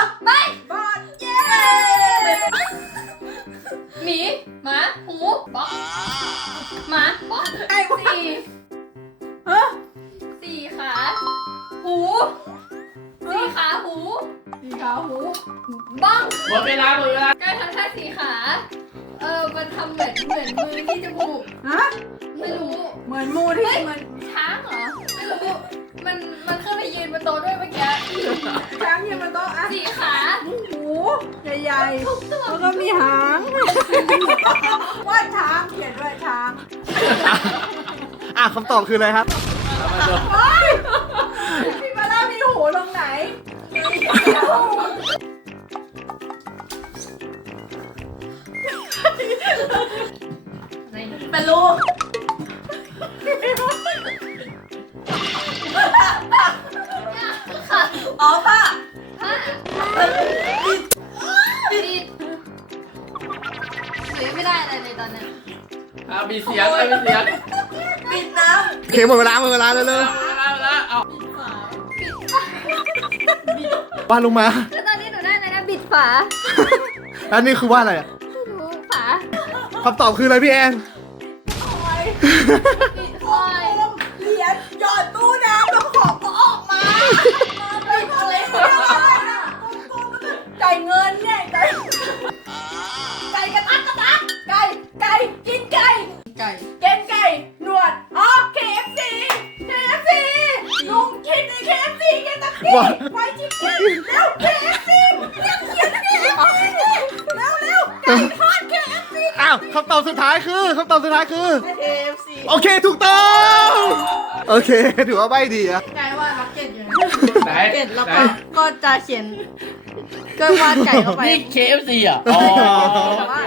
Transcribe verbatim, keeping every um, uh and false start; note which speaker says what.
Speaker 1: ไป
Speaker 2: บอดเย้
Speaker 1: หมีหมาหูบ๊อกหมาบ๊อกสี่
Speaker 2: ฮะ
Speaker 1: สี่ขาหูสี่ขาหู
Speaker 2: สีขาวหู
Speaker 1: บ้อง
Speaker 3: หมดเวลาหมดเวลา
Speaker 1: การทำท่าสี่ขาเออมันทำเหมือนเหมือนมือที่จมูก
Speaker 2: ฮะ
Speaker 1: ไม่รู้
Speaker 2: เหมือนมูที่
Speaker 1: เฮ้ย
Speaker 2: เหมือน
Speaker 1: ช้างเหรอไม่รู้มันมันขึ้นไปยืนบนโต๊ะด้วยเมื่อกี้
Speaker 2: ช้างยังมันโต๊ะอ่ะ
Speaker 1: สี่ขา
Speaker 2: หูใหญ่
Speaker 1: ทุกตัว
Speaker 2: ๆแล้วก็มีหางว่าช้างเขียนด้วยช้าง
Speaker 4: อ่ะคำตอบคืออะไรครับ
Speaker 2: เฮ้ยพี่มาล่ามีหูตรงไหน
Speaker 1: อะไรนะ
Speaker 2: เป็นรู
Speaker 1: ค่ะ
Speaker 2: อ๋อป่ะ
Speaker 1: ห้าสี่หรือไม่ได้อะไรเลยตอนนี้
Speaker 3: อ่ะมีเสียงมีเสียง
Speaker 2: ปิดน้
Speaker 4: โอเคหมดเวลาหมดเวลาเลยเลย
Speaker 3: เอาละเอาละเอา
Speaker 4: วาดลงมา
Speaker 1: แล้วตอนนี้หนูได้อะไรนะบิดฝา
Speaker 4: แล้วนี่คือว่าอะไรอ่ะ
Speaker 1: ไม่รู้ฝา
Speaker 4: คำตอบคืออะไรพี่แอน
Speaker 2: ำคอย
Speaker 1: บิดค
Speaker 2: กล
Speaker 1: อย
Speaker 2: มๆเหรียญหยอดตู้น้ำแล้วของก็ออกมาเป็นอะไรเนี่ยไก่เงินเนี่ยไก่ไก่กระตักกระตักไก่ไก่กินไก่
Speaker 1: ไก่
Speaker 2: เกนไก่หนวดอ๋อ เค เอฟ ซี เค เอฟ ซี ลุงคิดใน เค เอฟ ซี เกนตักกี้ไวชิคเก้นเร็ว เค เอฟ ซี เรียกเขียน เค เอฟ ซี เร็วเร็วไก่ทอด เค เอฟ ซี
Speaker 4: อ้าวคำตอบสุดท้ายคือคำตอบสุดท้ายคือ
Speaker 2: เค เอฟ ซี
Speaker 4: โอเคถูกต้องโอเคถือว่าใบดีอะ
Speaker 2: ไก่ว่าล็อกเก็ตอยู่นะ
Speaker 3: ไหน
Speaker 2: เก็ตแล้ว
Speaker 3: ไหน
Speaker 2: ก็ก็จะเขียนก็วาดไก่เข้าไป
Speaker 3: นี่ เค เอฟ ซี อ่ะอ๋อ
Speaker 2: แต่ว่า